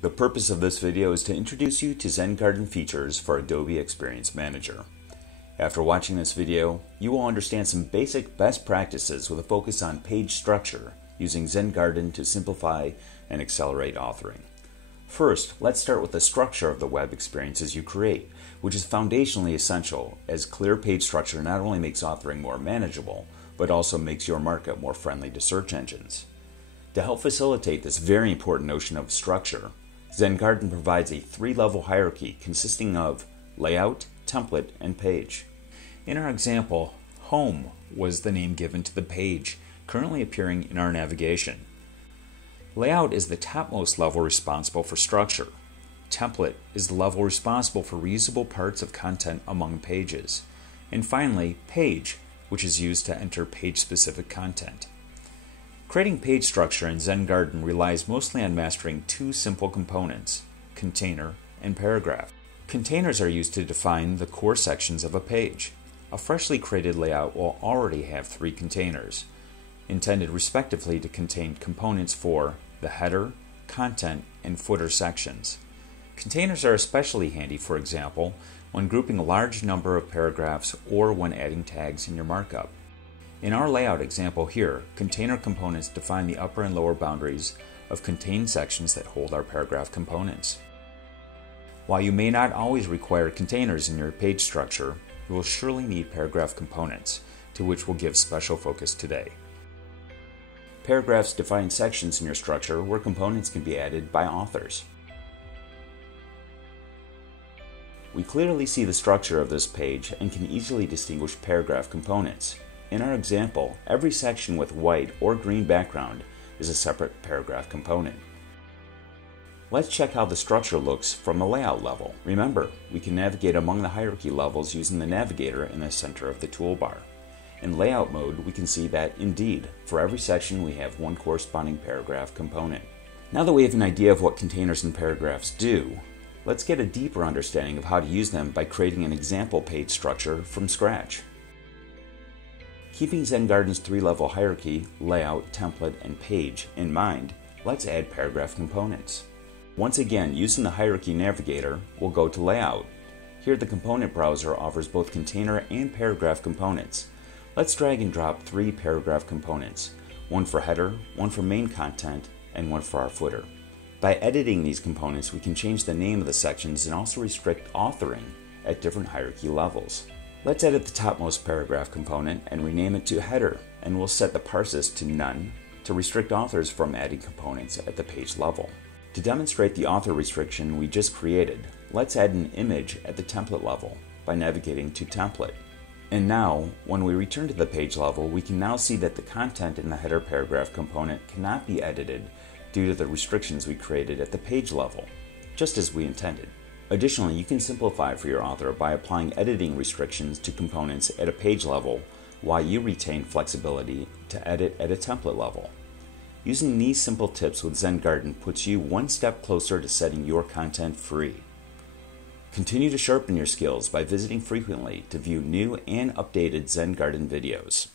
The purpose of this video is to introduce you to Zen Garden features for Adobe Experience Manager. After watching this video, you will understand some basic best practices with a focus on page structure using Zen Garden to simplify and accelerate authoring. First, let's start with the structure of the web experiences you create, which is foundationally essential, as clear page structure not only makes authoring more manageable, but also makes your markup more friendly to search engines. To help facilitate this very important notion of structure, Zen Garden provides a three-level hierarchy consisting of layout, template, and page. In our example, Home was the name given to the page currently appearing in our navigation. Layout is the topmost level responsible for structure. Template is the level responsible for reusable parts of content among pages. And finally, Page, which is used to enter page-specific content. Creating page structure in Zen Garden relies mostly on mastering two simple components, container and paragraph. Containers are used to define the core sections of a page. A freshly created layout will already have three containers, intended respectively to contain components for the header, content, and footer sections. Containers are especially handy, for example, when grouping a large number of paragraphs or when adding tags in your markup. In our layout example here, container components define the upper and lower boundaries of contained sections that hold our paragraph components. While you may not always require containers in your page structure, you will surely need paragraph components, to which we'll give special focus today. Paragraphs define sections in your structure where components can be added by authors. We clearly see the structure of this page and can easily distinguish paragraph components. In our example, every section with white or green background is a separate paragraph component. Let's check how the structure looks from the layout level. Remember, we can navigate among the hierarchy levels using the navigator in the center of the toolbar. In layout mode, we can see that, indeed, for every section we have one corresponding paragraph component. Now that we have an idea of what containers and paragraphs do, let's get a deeper understanding of how to use them by creating an example page structure from scratch. Keeping Zen Garden's three-level hierarchy, layout, template, and page in mind, let's add paragraph components. Once again, using the hierarchy navigator, we'll go to layout. Here the component browser offers both container and paragraph components. Let's drag and drop three paragraph components, one for header, one for main content, and one for our footer. By editing these components, we can change the name of the sections and also restrict authoring at different hierarchy levels. Let's edit the topmost paragraph component and rename it to header, and we'll set the parses to none to restrict authors from adding components at the page level. To demonstrate the author restriction we just created, let's add an image at the template level by navigating to template. And now, when we return to the page level, we can now see that the content in the header paragraph component cannot be edited due to the restrictions we created at the page level, just as we intended. Additionally, you can simplify for your author by applying editing restrictions to components at a page level while you retain flexibility to edit at a template level. Using these simple tips with Zen Garden puts you one step closer to setting your content free. Continue to sharpen your skills by visiting frequently to view new and updated Zen Garden videos.